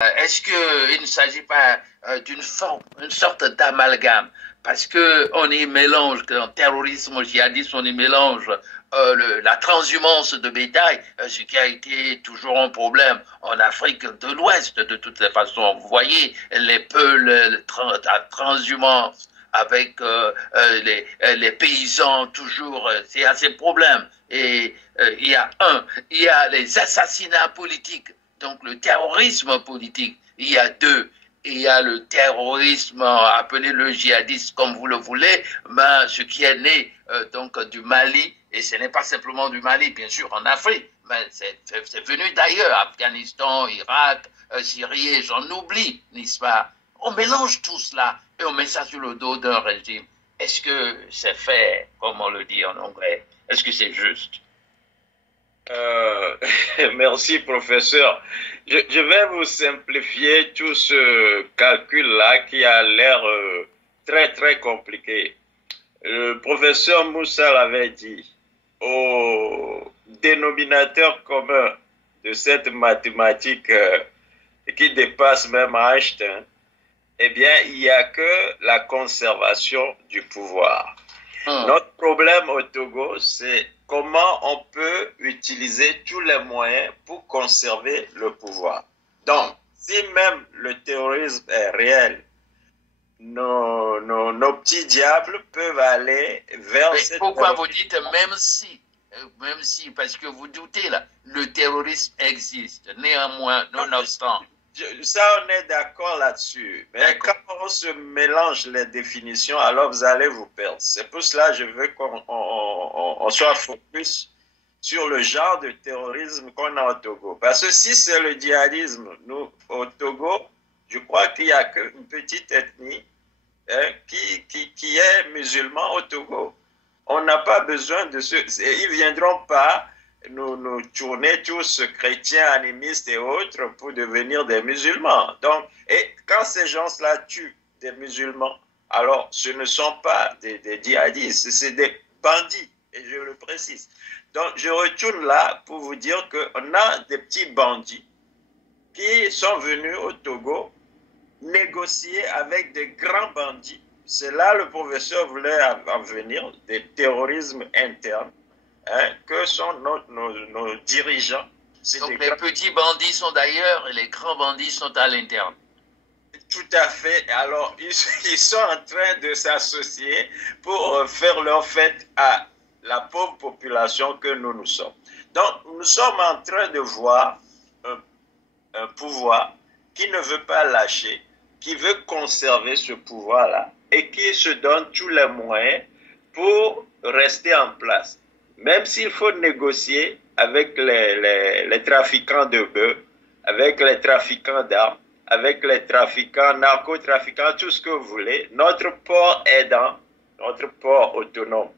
Est-ce qu'il ne s'agit pas d'une forme, une sorte d'amalgame? Parce que on y mélange, en terrorisme djihadiste, on y mélange la transhumance de bétail, ce qui a été toujours un problème en Afrique de l'Ouest, de toutes les façons. Vous voyez, les peuls, la transhumance avec les paysans, toujours, c'est à ces problèmes. Et il y a les assassinats politiques, donc le terrorisme politique. Il y a deux. Il y a le terrorisme, appelé le djihadisme comme vous le voulez, mais ce qui est né donc du Mali, et ce n'est pas simplement du Mali, bien sûr, en Afrique, mais c'est venu d'ailleurs, Afghanistan, Irak, Syrie, et j'en oublie, n'est-ce pas? On mélange tout cela et on met ça sur le dos d'un régime. Est-ce que c'est fait, comme on le dit en anglais? Est-ce que c'est juste? Euh, Merci, professeur. Je vais vous simplifier tout ce calcul-là qui a l'air très, très compliqué. Le professeur Moussa l'avait dit, au dénominateur commun de cette mathématique qui dépasse même Einstein, eh bien, il n'y a que la conservation du pouvoir. Notre problème au Togo, c'est comment on peut utiliser tous les moyens pour conserver le pouvoir. Donc, si même le terrorisme est réel, nos petits diables peuvent aller vers Mais cette... pourquoi vous dites même si, parce que vous doutez là, le terrorisme existe, néanmoins, nonobstant. Ça, on est d'accord là-dessus. Mais quand on se mélange les définitions, alors vous allez vous perdre. C'est pour cela que je veux qu'on soit focus sur le genre de terrorisme qu'on a au Togo. Parce que si c'est le djihadisme, nous, au Togo, je crois qu'il n'y a qu'une petite ethnie qui est musulman au Togo. On n'a pas besoin de ce... Ils ne viendront pas nous tourner tous chrétiens, animistes et autres pour devenir des musulmans. Donc, et quand ces gens-là tuent des musulmans, alors ce ne sont pas des djihadistes, c'est des bandits, et je le précise. Donc, je retourne là pour vous dire qu'on a des petits bandits qui sont venus au Togo négocier avec des grands bandits. C'est là le professeur voulait en venir, des terrorismes internes. Que sont nos dirigeants. Donc les petits bandits sont d'ailleurs et les grands bandits sont à l'interne. Tout à fait. Alors, ils sont en train de s'associer pour faire leur fête à la pauvre population que nous sommes. Donc, nous sommes en train de voir un pouvoir qui ne veut pas lâcher, qui veut conserver ce pouvoir-là et qui se donne tous les moyens pour rester en place. Même s'il faut négocier avec les trafiquants de bœufs, avec les trafiquants d'armes, avec les trafiquants, narcotrafiquants, tout ce que vous voulez, notre port aidant, notre port autonome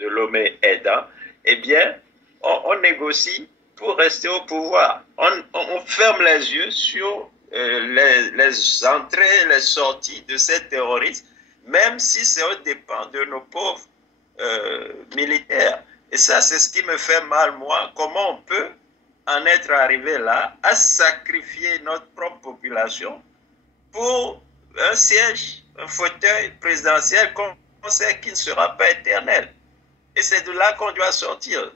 de Lomé aidant, eh bien, on négocie pour rester au pouvoir. On ferme les yeux sur les entrées, les sorties de ces terroristes, même si c'est au dépens de nos pauvres militaires. Et ça, c'est ce qui me fait mal, moi. Comment on peut en être arrivé là, à sacrifier notre propre population pour un siège, un fauteuil présidentiel qu'on sait qu'il ne sera pas éternel. Et c'est de là qu'on doit sortir.